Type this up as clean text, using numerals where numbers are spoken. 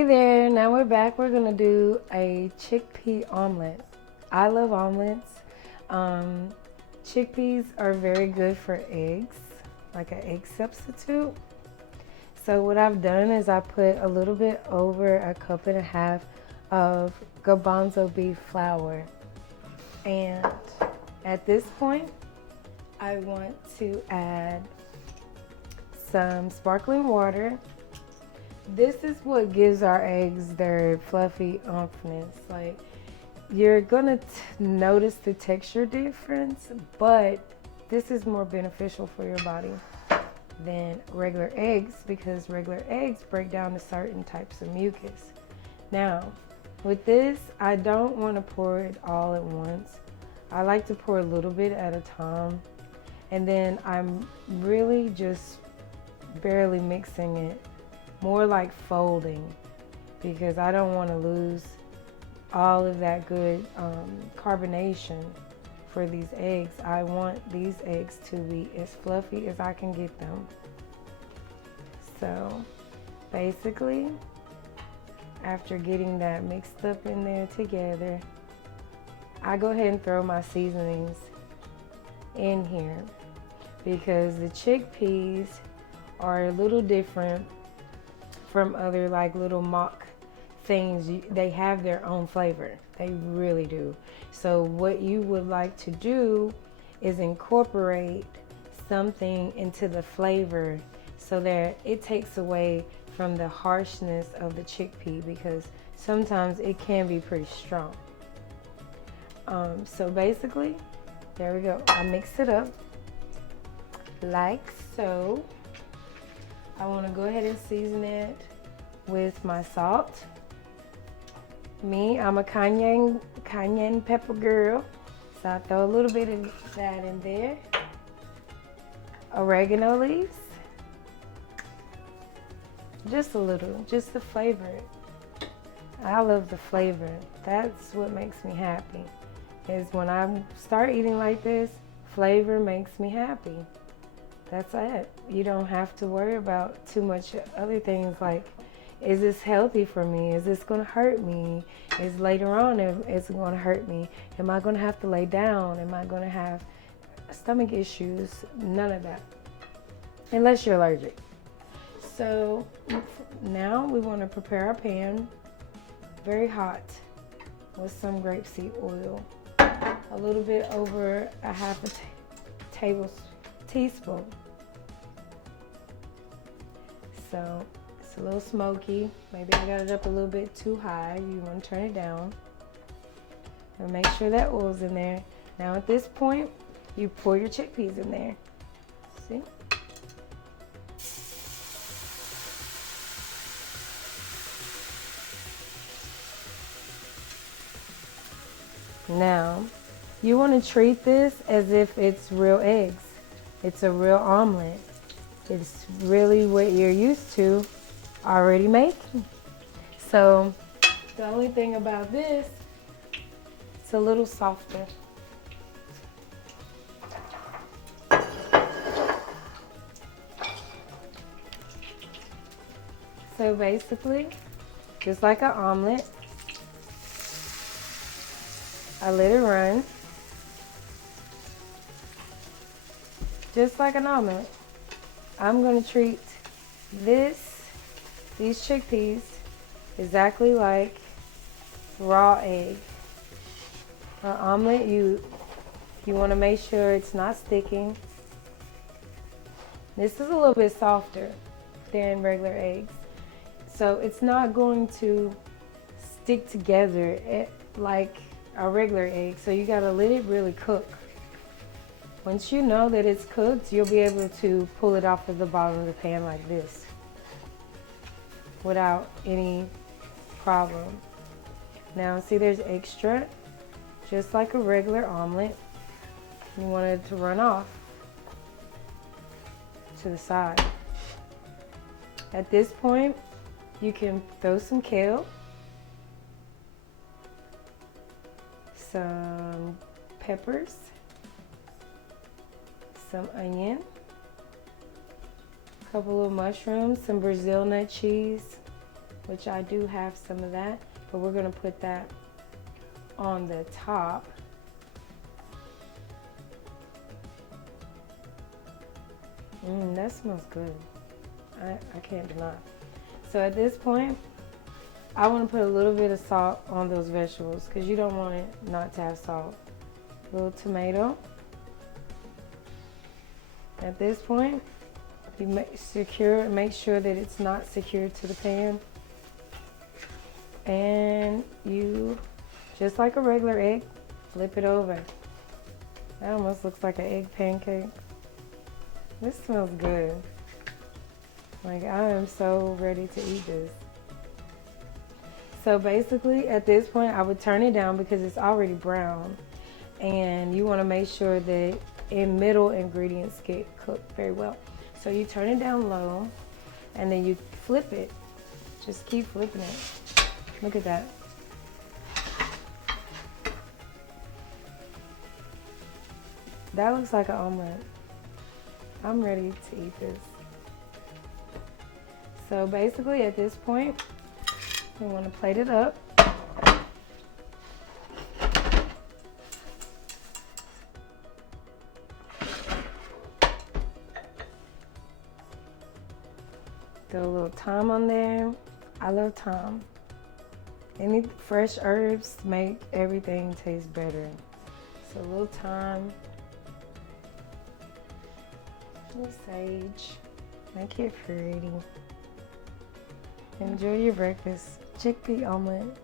Hey there, now we're back. We're gonna do a chickpea omelet. I love omelets. Chickpeas are very good for eggs, like an egg substitute. So what I've done is I put a little bit over a cup and a half of garbanzo beef flour. And at this point, I want to add some sparkling water. This is what gives our eggs their fluffy umphness. Like, you're gonna notice the texture difference, but this is more beneficial for your body than regular eggs because regular eggs break down to certain types of mucus. Now, with this, I don't want to pour it all at once. I like to pour a little bit at a time, and then I'm really just barely mixing it, more like folding, because I don't want to lose all of that good carbonation for these eggs. I want these eggs to be as fluffy as I can get them. So basically, after getting that mixed up in there together, I go ahead and throw my seasonings in here because the chickpeas are a little different from other like little mock things. They have their own flavor. They really do. So what you would like to do is incorporate something into the flavor so that it takes away from the harshness of the chickpea, because sometimes it can be pretty strong. So basically, there we go. I mix it up like so. I want to go ahead and season it with my salt. I'm a cayenne pepper girl, so I throw a little bit of that in there. Oregano leaves, just a little, just to flavor it. I love the flavor. That's what makes me happy, is when I start eating like this, flavor makes me happy. That's it. You don't have to worry about too much other things like, is this healthy for me? Is this going to hurt me? Is later on, is it going to hurt me? Am I going to have to lay down? Am I going to have stomach issues? None of that, unless you're allergic. So now we want to prepare our pan, very hot, with some grapeseed oil, a little bit over a half a teaspoon. So it's a little smoky. Maybe I got it up a little bit too high. You want to turn it down. And make sure that oil's in there. Now at this point, you pour your chickpeas in there. See? Now, you want to treat this as if it's real eggs. It's a real omelet. It's really what you're used to already making. So the only thing about this, it's a little softer. So basically, just like an omelet, I let it run. Just like an omelet. I'm going to treat these chickpeas exactly like raw egg. An omelet, you want to make sure it's not sticking. This is a little bit softer than regular eggs, so it's not going to stick together like a regular egg. So you got to let it really cook. Once you know that it's cooked, you'll be able to pull it off of the bottom of the pan like this without any problem. Now see, there's extra, just like a regular omelet. You want it to run off to the side. At this point, you can throw some kale, some peppers, some onion, a couple of mushrooms, some Brazil nut cheese, which I do have some of that, but we're gonna put that on the top. That smells good. I can't deny. So at this point, I want to put a little bit of salt on those vegetables because you don't want it not to have salt. A little tomato. At this point, you make sure that it's not secured to the pan. And you, just like a regular egg, flip it over. That almost looks like an egg pancake. This smells good. Like, I am so ready to eat this. So basically, at this point, I would turn it down because it's already brown. And you want to make sure that middle ingredients get cooked very well. So you turn it down low, and then you flip it. Just keep flipping it. Look at that. That looks like an omelet. I'm ready to eat this. So basically at this point, we want to plate it up. Throw a little thyme on there. I love thyme. Any fresh herbs make everything taste better. So a little thyme. A little sage. Make it pretty. Enjoy your breakfast. Chickpea omelet.